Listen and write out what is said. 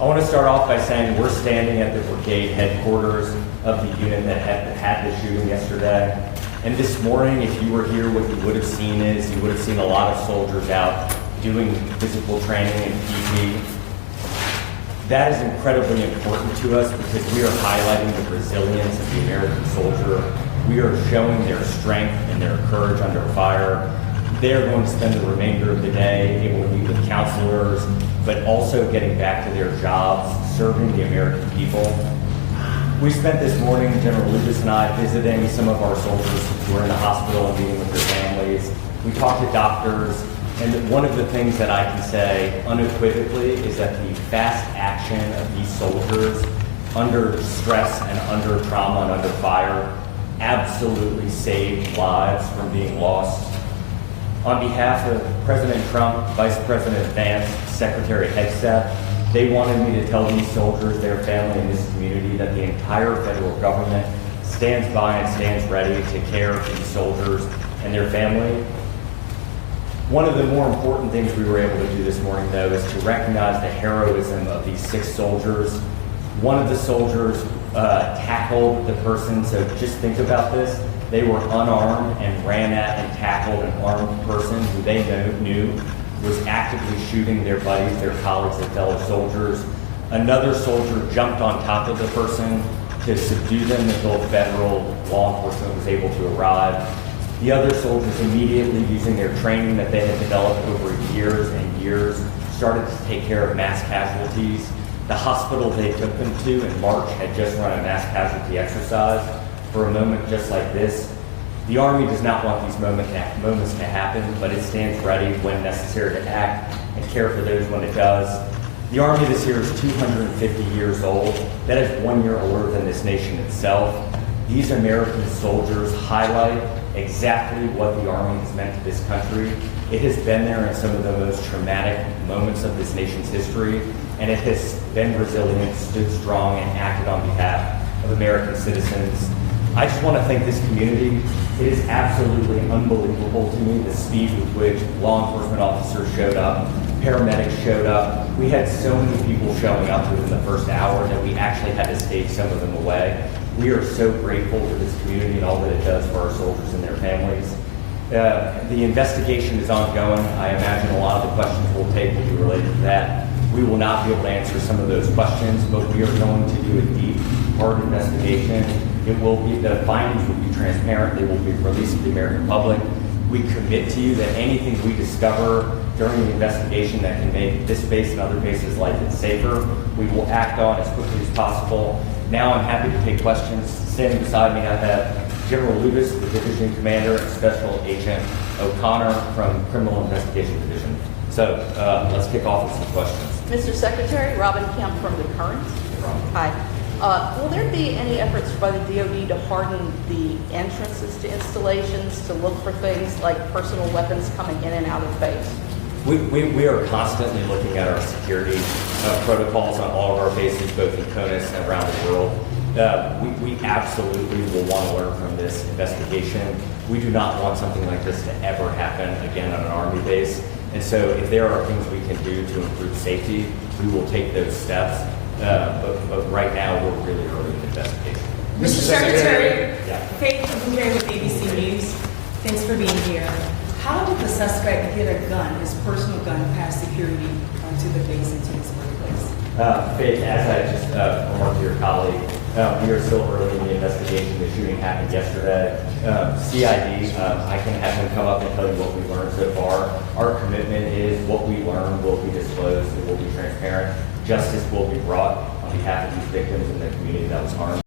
I want to start off by saying we're standing at the brigade headquarters of the unit that had the shooting yesterday. And this morning, if you were here, what you would have seen is you would have seen a lot of soldiers out doing physical training and PT. That is incredibly important to us because we are highlighting the resilience of the American soldier. We are showing their strength and their courage under fire. They are going to spend the remainder of the day able to meet with counselors, but also getting back to their jobs, serving the American people. We spent this morning, General Lubas and I, visiting some of our soldiers who are in the hospital and meeting with their families. We talked to doctors, and one of the things that I can say unequivocally is that the fast action of these soldiers under stress and under trauma and under fire absolutely saved lives from being lost. On behalf of President Trump, Vice President Vance, Secretary Hegseth, they wanted me to tell these soldiers, their family, and this community that the entire federal government stands by and stands ready to take care of these soldiers and their family. One of the more important things we were able to do this morning, though, is to recognize the heroism of these 6 soldiers. One of the soldiers tackled the person, so just think about this. They were unarmed and ran at and tackled an armed person who they knew was actively shooting their buddies, their colleagues, their fellow soldiers. Another soldier jumped on top of the person to subdue them until federal law enforcement was able to arrive. The other soldiers immediately, using their training that they had developed over years and years, started to take care of mass casualties. The hospital they took them to in March had just run a mass casualty exercise for a moment just like this. The Army does not want these moments to happen, but it stands ready when necessary to act and care for those when it does. The Army this year is 250 years old. That is 1 year older than this nation itself. These American soldiers highlight exactly what the Army has meant to this country. It has been there in some of the most traumatic moments of this nation's history, and it has been resilient, stood strong, and acted on behalf of American citizens. I just want to thank this community. It is absolutely unbelievable to me the speed with which law enforcement officers showed up, paramedics showed up. We had so many people showing up within the first hour that we actually had to stave some of them away. We are so grateful to this community and all that it does for our soldiers and their families. The investigation is ongoing. I imagine a lot of the questions we'll take will be related to that. We will not be able to answer some of those questions, but we are going to do a deep, hard investigation. The findings will be transparent. They will be released to the American public. We commit to you that anything we discover during the investigation that can make this base and other bases like it safer, we will act on as quickly as possible. Now I'm happy to take questions. Standing beside me, I have General Lubas, the Division Commander, and Special Agent O'Connor from Criminal Investigation Division. So let's kick off with some questions. Mr. Secretary, Robin Kemp from The Current. Hi. Will there be any efforts by the DoD to harden the entrances to installations to look for things like personal weapons coming in and out of base? We are constantly looking at our security protocols on all of our bases, both in CONUS and around the world. We absolutely will want to learn from this investigation. We do not want something like this to ever happen again on an Army base. And so if there are things we can do to improve safety, we will take those steps. But right now, we're really early in the investigation. Mr. Secretary, Yeah. Faith from here with ABC News. Thanks for being here. How did the suspect get a gun, his personal gun, past security to the base and to his workplace? Faith, as I just remarked to your colleague, we are still early in the investigation. The shooting happened yesterday. CID, I can have him come up and tell you what we learned so far. Our commitment is what we learn will be disclosed, it will be transparent. Justice will be brought on behalf of these victims and the community that was harmed.